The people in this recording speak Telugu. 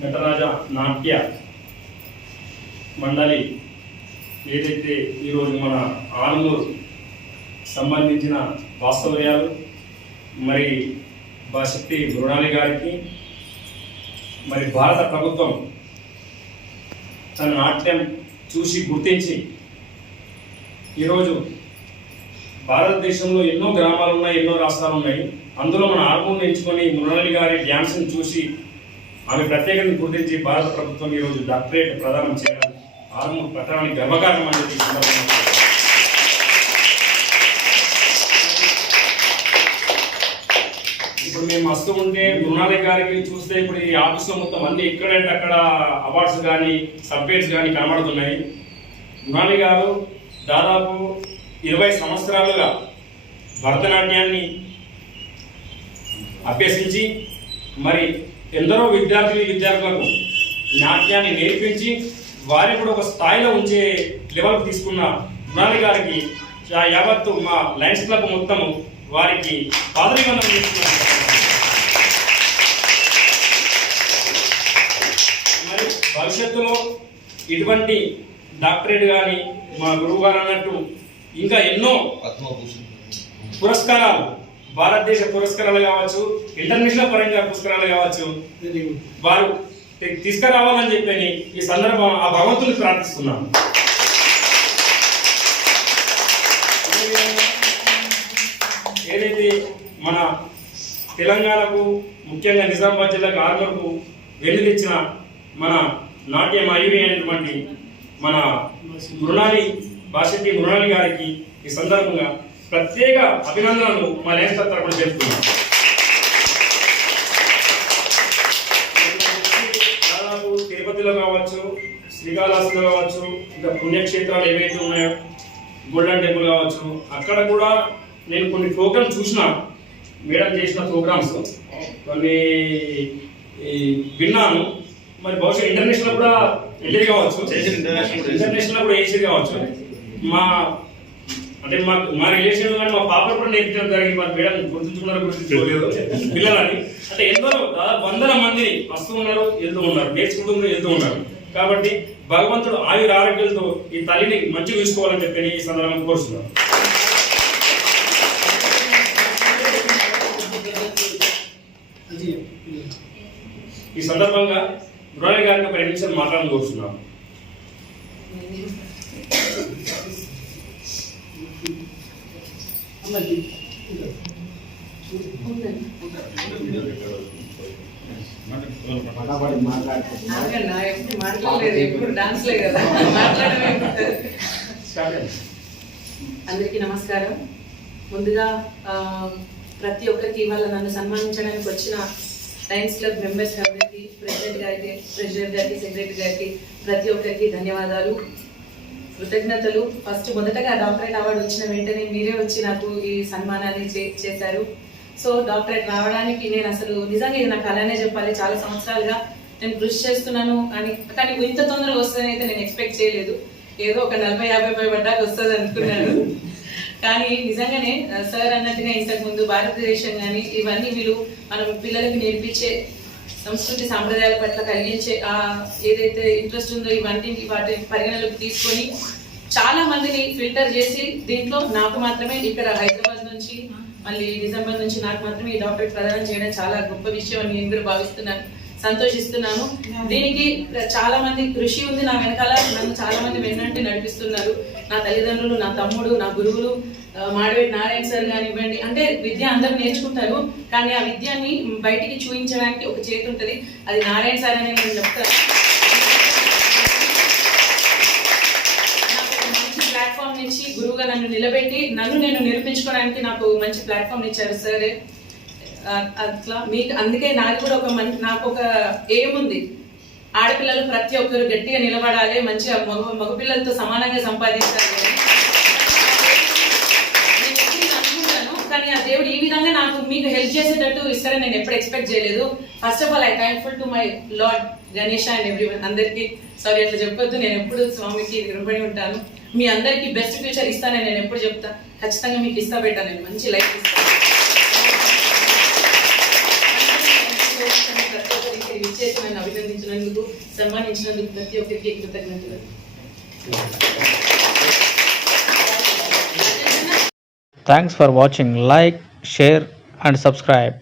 నటరాజ నాట్య మండలి ఏదైతే ఈరోజు మన ఆలమూరు సంబంధించిన వాస్తవ్యాలు మరి బాశక్తి మృణాలి గారికి మరి భారత ప్రభుత్వం తన నాట్యం చూసి గుర్తించి ఈరోజు భారతదేశంలో ఎన్నో గ్రామాలు ఉన్నాయి, ఎన్నో రాష్ట్రాలు ఉన్నాయి. అందులో మన ఆల్మూరుని ఎంచుకొని మృణాలి గారి డ్యాన్స్ని చూసి ఆమె ప్రత్యేకంగా గుర్తించి భారత ప్రభుత్వం ఈరోజు డాక్టరేట్ ప్రదానం చేయడం ఆల్మూరు పట్టణానికి గర్వకారణం అనేది ఇప్పుడు మేము వస్తూ ఉంటే మృణాలి గారికి చూస్తే ఇప్పుడు ఈ ఆఫీస్లో మొత్తం అన్ని ఎక్కడంటే అక్కడ అవార్డ్స్ కానీ సబ్జెక్ట్స్ కానీ కనబడుతున్నాయి. మృణాలి గారు దాదాపు 20 సంవత్సరాలుగా భరతనాట్యాన్ని అభ్యసించి మరి ఎందరో విద్యార్థులకు నాట్యాన్ని నేర్పించి వారిని కూడా ఒక స్థాయిలో ఉంచే లెవెల్కి తీసుకున్న మృణాలి గారికి యావత్తు మా లయన్స్ క్లబ్ మొత్తము వారికి పాదరీవందనం చేస్తున్నారు. మరి భవిష్యత్తులో ఇటువంటి డాక్టరేట్ కానీ మా గురువు గారు అన్నట్టు ఇంకా ఎన్నో పురస్కారాలు, భారతదేశ పురస్కారాలు కావచ్చు, ఇంటర్నేషనల్ పరంగా పురస్కారాలు కావచ్చు, వారు తీసుకురావాలని చెప్పని ఈ సందర్భం ఆ భగవంతుని ప్రార్థిస్తున్నాను. ఏదైతే మన తెలంగాణకు ముఖ్యంగా నిజామాబాద్ జిల్లాకు ఆర్మూరుకు వెన్ను తెచ్చిన మన నాట్య మయూరి అయినటువంటి మన బాశక్తి మృణాలి గారికి ఈ సందర్భంగా ప్రత్యేక అభినందనలు మా లయన్స్ క్లబ్ తరపున తెలుపుతున్నాం. దాదాపు తిరుపతిలో కావచ్చు, శ్రీకాళహస్తిలో కావచ్చు, ఇంకా పుణ్యక్షేత్రాలు ఏవైతే ఉన్నాయో, గోల్డెన్ టెంపుల్ కావచ్చు, అక్కడ కూడా నేను కొన్ని ప్రోగ్రామ్స్ చూసిన, మేడం చేసిన ప్రోగ్రామ్స్ కొన్ని విన్నాను. మరి బహుశా ఇంటర్నేషనల్ కూడా వెళ్ళేది కావచ్చు, ఇంటర్నేషనల్ కూడా వేసేది కావచ్చు. మా రిలేషన్ కానీ మా పాప కూడా నేర్పించడం జరిగింది. మరి మేడం గుర్తించుకోలేదు పిల్లలని. అంటే ఎందరో దాదాపు 100 మందిని వస్తూ ఉన్నారు, వెళ్తూ ఉన్నారు, నేర్చుకుంటూ వెళ్తూ ఉన్నారు. కాబట్టి భగవంతుడు ఆయుర ఆరోగ్యాలతో ఈ తల్లిని మంచిగా చూసుకోవాలని చెప్పి ఈ సందర్భంగా కోరుతున్నాను. ఈ సందర్భంగా మృణాలి గారిని ఒక 2 నిమిషాలు మాట్లాడాలని కోరుతున్నాను. అందరికీ నమస్కారం. ముందుగా ప్రతి ఒక్కరికి ఇవాళ నన్ను సన్మానించడానికి వచ్చిన లయన్స్ క్లబ్ మెంబర్స్ అందరికీ, ప్రెసిడెంట్ గారికి, సెక్రటరీ గారికి, ప్రతి ఒక్కరికి ధన్యవాదాలు, కృతజ్ఞతలు. మొదటగా డాక్టరేట్ అవార్డు వచ్చిన వెంటనే మీరే వచ్చి నాకు ఈ సన్మానాన్ని చేశారు. సో డాక్టరేట్ రావడానికి నేను అసలు నిజంగా ఇది నాకు అలానే చెప్పాలి. చాలా సంవత్సరాలుగా నేను కృషి చేస్తున్నాను కానీ ఇంత తొందరగా వస్తుందని అయితే నేను ఎక్స్పెక్ట్ చేయలేదు. ఏదో ఒక 40-50 పడ్డాక వస్తుంది అనుకున్నాను. కానీ నిజంగానే సార్ అన్నట్టుగా ఇంతకుముందు భారతదేశం కానీ ఇవన్నీ వీళ్ళు మనం పిల్లలకి నేర్పించే సంస్కృతి సాంప్రదాయాల పట్ల కలిగించే ఏదైతే ఇంట్రెస్ట్ ఉందో వాటిని పరిగణలోకి తీసుకొని చాలా మందిని ఫిల్టర్ చేసి దీంట్లో నాకు మాత్రమే ఇక్కడ హైదరాబాద్ నుంచి మళ్ళీ నిజామాబాద్ నుంచి నాకు మాత్రమే ఈ డాక్టరేట్ ప్రదానం చేయడం చాలా గొప్ప విషయం అని నేను కూడా భావిస్తున్నాను, సంతోషిస్తున్నాను. దీనికి చాలా మంది కృషి ఉంది నా వెనకాల. నన్ను చాలా మంది వెన్నంటి నడిపిస్తున్నారు. నా తల్లిదండ్రులు, నా తమ్ముడు, నా గురువులు, మాడవేటి నారాయణ సార్ కానివ్వండి. అంటే విద్య అందరూ నేర్చుకుంటారు, కానీ ఆ విద్యని బయటికి చూపించడానికి ఒక చేతి ఉంటుంది, అది నారాయణ సార్ అని నేను చెప్తాను. నాకు మంచి ప్లాట్ఫామ్ ఇచ్చి గురువుగా నన్ను నిలబెట్టి నన్ను నేను నిరూపించుకోవడానికి నాకు మంచి ప్లాట్ఫామ్ ఇచ్చారు సరే. అట్లా మీకు అందుకే నాకు కూడా నాకు ఒక ఎయిమ్ ఉంది. ఆడపిల్లలు ప్రతి ఒక్కరు గట్టిగా నిలబడాలి, మంచిగా మగపిల్లలతో సమానంగా సంపాదించాలి అనుకుంటాను. కానీ ఆ దేవుడు ఈ విధంగా నాకు మీకు హెల్ప్ చేసేటట్టు ఇస్తారని నేను ఎప్పుడు ఎక్స్పెక్ట్ చేయలేదు. First of all I thankful to my lord Ganesh and everyone. అందరికీ సారీ అట్లా చెప్పొద్దు, నేను ఎప్పుడు స్వామికి రుణపడి ఉంటాను. మీ అందరికీ బెస్ట్ ఫ్యూచర్ ఇస్తానని నేను ఎప్పుడు చెప్తా, ఖచ్చితంగా మీకు ఇస్తా పెట్టాను, నేను మంచి లైఫ్ ఇస్తాను. చేసినందుకు, సన్మానించినందుకు ప్రతి ఒక్కరికి కృతజ్ఞతలు. Thanks for watching. Like, share and subscribe.